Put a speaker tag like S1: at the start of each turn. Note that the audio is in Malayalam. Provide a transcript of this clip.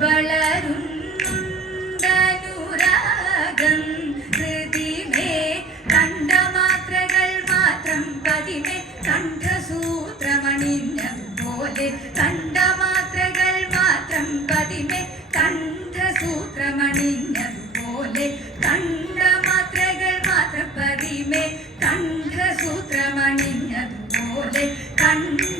S1: വളരുന്നുണ്ടനുരാഗം ഹൃദിമേ കണ്ടമാത്രകൾ മാത്രം പതിമേ. കണ്ഠസൂത്രമണിഞ്ഞതുപോലെ കണ്ടമാത്രകൾ മാത്രം പതിമേ. കണ്ഠസൂത്രമണിഞ്ഞതുപോലെ കണ്ടമാത്രകൾ മാത്രം പതിമേ. കണ്ഠസൂത്രമണിഞ്ഞതുപോലെ കണ്ടമാത്രകൾ